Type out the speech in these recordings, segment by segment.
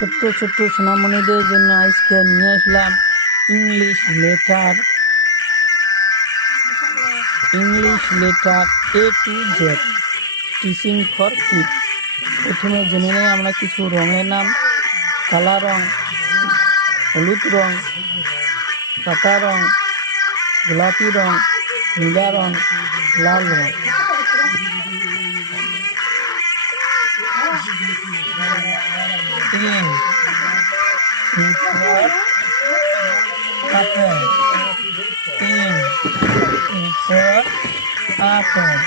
ছোট্ট ছোট্ট সোনামণিদের জন্য আজকে নিয়ে আসলাম English letter A to Z teaching for kids. প্রথমে জেনে নেই আমরা কিছু রঙের নাম। কালা রং, হলুদ রং, পাতা রং, গোলাপি রং, নীলা রং, লাল রং। Apple.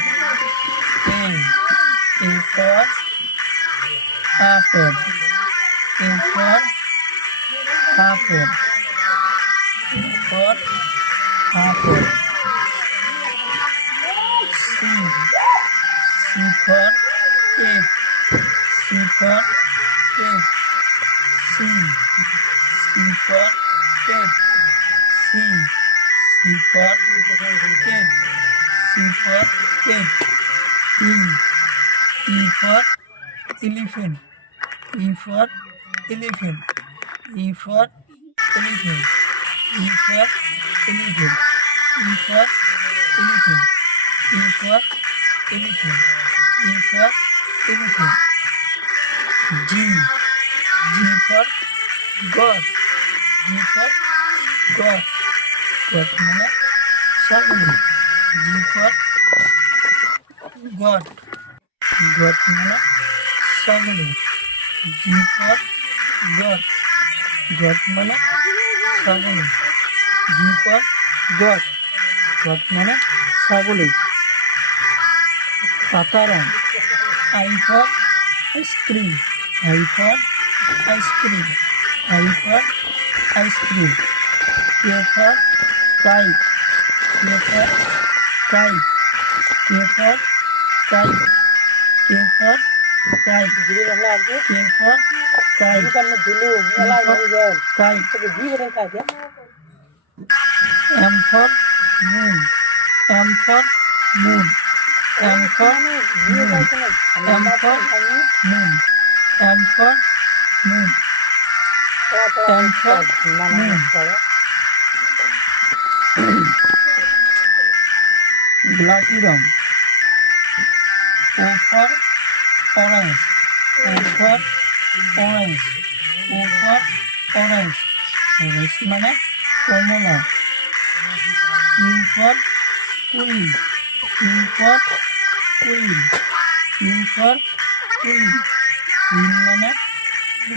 For apple. For apple. For apple. For apple. C. For cake. For cake. For cake. For cake. For cake. For elephant. For elephant. For elephant. For elephant. For elephant. For elephant. For elephant. G for God. For God. God মানে ছাগল। for God. God মানে ছাগল। for God. God মানে ছাগল। for God. God মানে ছাগল। পাতা রং। I for ice cream. For ice cream. For ice cream. K for kite. For kite. For kite. For kite. For kite. M for moon. For moon. For moon. For moon. For moon. For moon. গোলাপি রং। O for orange. For orange. For orange. Orange মানে কমলা। For queen. For queen. For queen. Queen মানে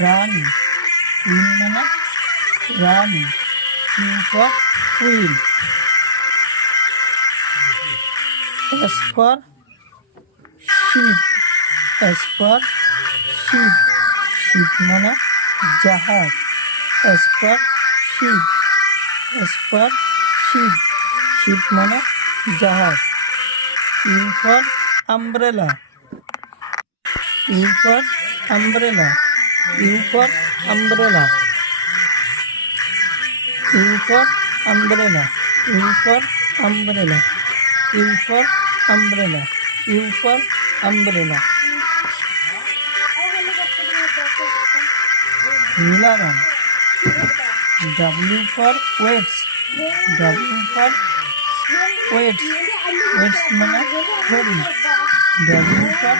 রানী। মানে রানী। for queen. S for sheep. For sheep. Sheep মানে জাহাজ। for sheep. for sheep. Sheep মানে জাহাজ। for umbrella. for umbrella. for umbrella. for umbrella. for umbrella. for umbrella. for umbrella. Nila wrong. W for weights. for weights. weights মানে ঘড়ি। W for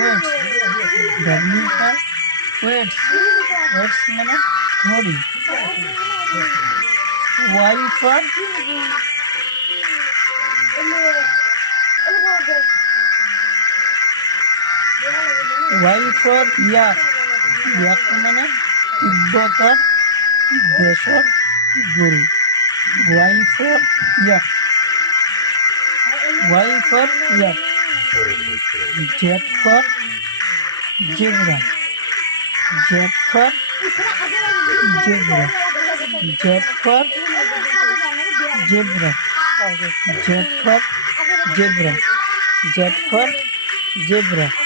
weights. for weights. weights মানে ঘড়ি। Y for yak. yak মানে তিব্বতের দেশের গরু। Y for yak. for yak. Z for zebra. for zebra. for zebra. for zebra. for zebra.